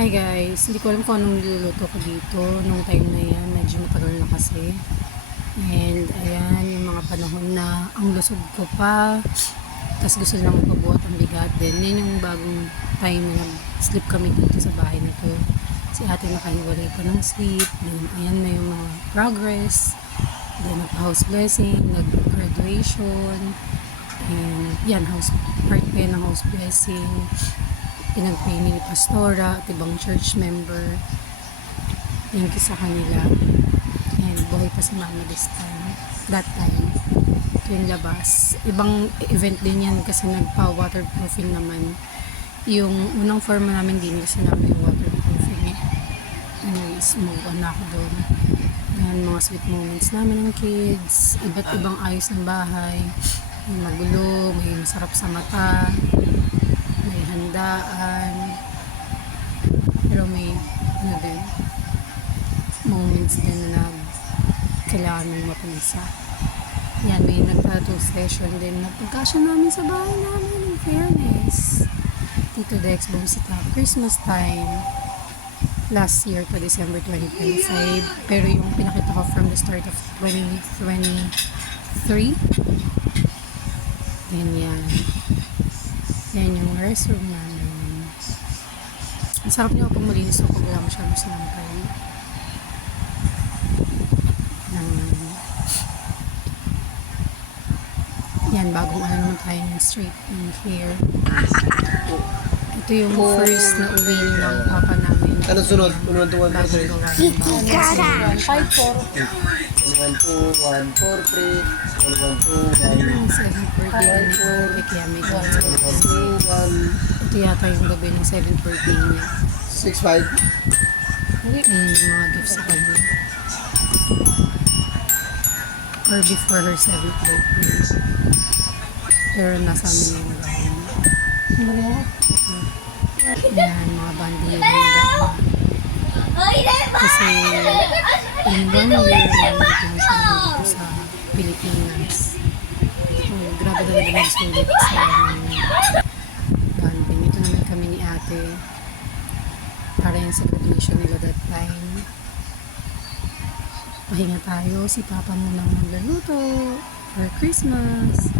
Hi guys, hindi ko alam kung anong niluluto ko dito nung time na yan, medyo matagal na kasi. And ayan, yung mga panahon na ang lusog ko pa, tapos gusto lang magpabuhat ang bigat din. Yan yung bagong time na nag-sleep kami dito sa bahay na to. Si ate nakahiwalay pa ng sleep, then ayan na yung mga progress, then nag-house blessing, nag-graduation, and yan, part pa yan ng house blessing. Pinag-pray ni Pastora at ibang church member. Thank you sa kanila. And buhay pa si Mama this time. That time. Ito yung labas. Ibang event din yan kasi nagpa-waterproofing naman. Yung unang forma namin din kasi namin yung waterproofing eh. Anyways, move on na ako doon. Ayan, mga sweet moments namin ng kids. Iba't ibang ayos ng bahay. May magulo, may masarap sa mata, may handaan, pero may ano din, moments din na kailangan mong mapisa. Yan, may nagtattoo session din na pagkasya namin sa bahay namin, in fairness. Tito Dex bumisita Christmas time last year pa December 2025, pero yung pinakita ko from the start of 2023. Yan. Yan yung restroom namin. Ang sarap niya pag malinis o pag wala masyadong sinampay. Yan, bagong ano naman tayo ng straight in hair. Ito yung first na uwi ng papa namin. Ano sunod? Unod 1, 2, 3. Bagong gawa ng bago. 1, 2, 1, 4, 3. 1, 2, 1. 7 birthday ni kaya may gawa. Ito yata yung gabi ng 7th birthday niya. 6, 5. Yung mga gifts sa kanya. Or before her 7th birthday. Pero nasa amin yung gawin. Yan, mga bandi yung gawin. Kasi in 1 year lang naging siya dito sa Pilipinas. So, grabe talaga nagsulit sa bonding. Ito naman kami ni ate para yung sa graduation nila that time. Pahinga tayo, si papa muna magluluto for Christmas.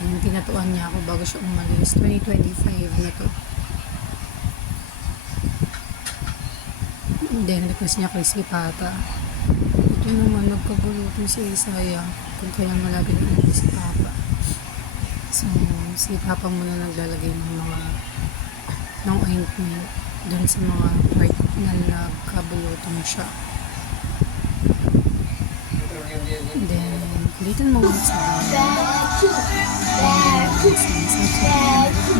And tinatuan niya ako bago siya umalis. 2025 na to. And then request niya crispy pata. Ito naman nagkabuluto si Isaiah kung kaya malagi na umalis si papa. So si papa muna naglalagay ng ointment dun sa mga part na nagkabulutong siya. Then kulitan mo ulit sa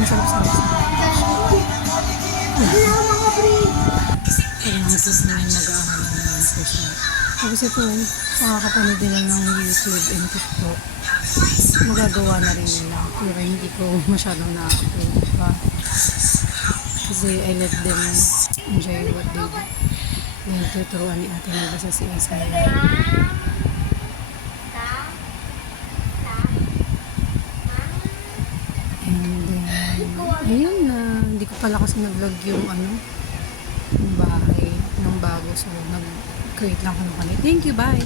masarap-sarap kailangan po na mag-aaral ng social. Tapos ito, makakapanood din lang ng YouTube and TikTok. Magagawa na rin nila. Pero hindi ko masyadong na-upload pa. Kasi I let them enjoy what they do. Then tuturuan ni ate nagbasa si Isaiah. Ayun na, hindi ko pala kasi nag-vlog yung yung bahay ng bago. So, nag-create lang ko ng kanil. Thank you, bye!